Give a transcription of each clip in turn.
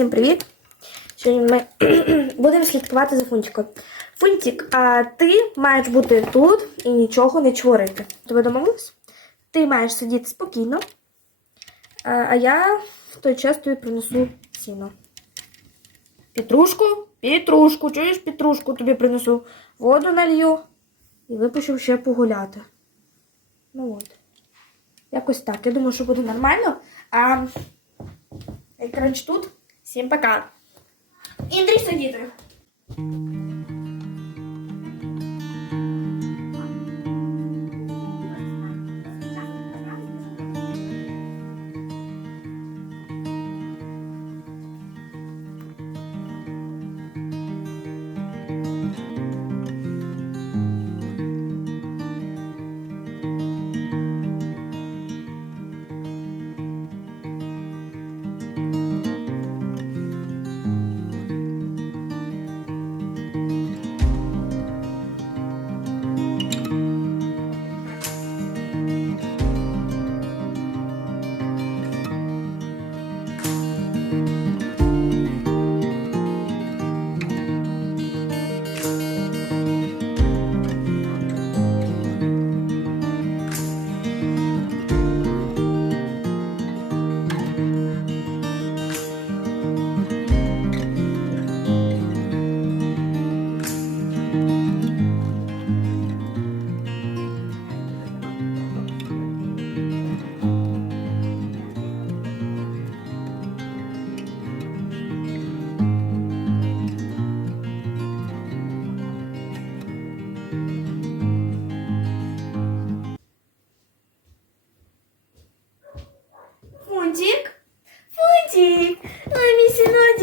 Всім привіт! Сьогодні ми будемо слідкувати за фунтиком. Фунтик, а ти маєш бути тут і нічого не чворити. Тобі домовились? Ти маєш сидіти спокійно, а, я в той час тобі принесу сіно. Петрушку, петрушку, чуєш петрушку тобі принесу. Воду налью і випущу ще погуляти. Ну от. Якось так. Я думаю, що буде нормально. А коротше, тут. Всім пока. Індрій сидіти.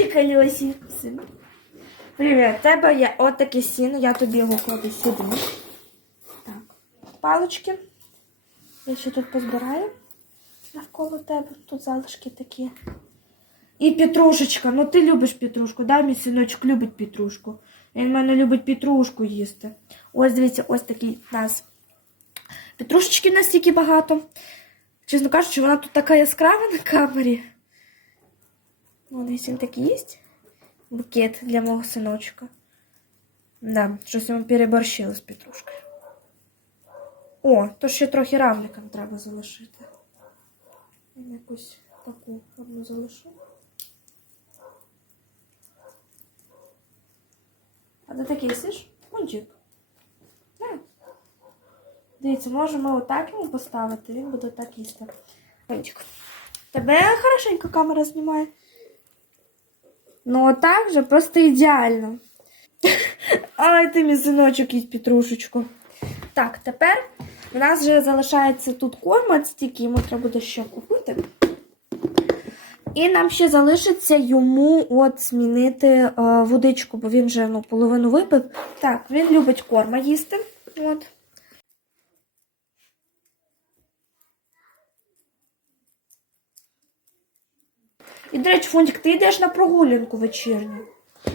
Альосі. Син. Привіт, тебе є отаке сіно, я тобі його кладу сюди. Так, палочки. Я ще тут позбираю навколо тебе. Тут залишки такі. І петрушечка. Ну ти любиш петрушку, да, мій синочок любить петрушку. Він в мене любить петрушку їсти. Ось дивіться, ось такий у нас. Петрушечки настільки багато. Чесно кажучи, вона тут така яскрава на камері. Ну, десь він такий є. Букет для мого синочка. Да, щось йому переборщили з петрушкою. О, то ще трохи равликам треба залишити. Я якусь таку одну залишу. А ти такий сиш? Кунчик. Да. Дивіться, можемо отак йому поставити, він буде так їсти. Кунчик. Тебе хорошенько камера знімає. Ну, отак же просто ідеально. Ай, ти мій синочок їсть петрушечку. Так, тепер у нас вже залишається тут корм от стільки, йому треба буде ще купити. І нам ще залишиться йому от змінити е, водичку, бо він вже ну, половину випив. Так, він любить корма їсти. От. І, до речі, Фунтик, ти йдеш на прогулянку вечірню.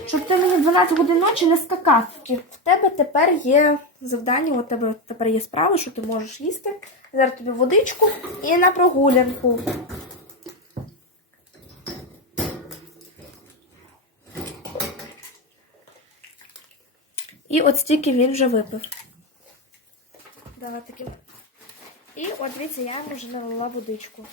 Щоб ти мені в 12 годин ночі не скакав. В тебе тепер є завдання, у тебе тепер є справа, що ти можеш їсти. Зараз тобі водичку і на прогулянку. І от стільки він вже випив. Давай таким. І от дивіться, я вже налила водичку.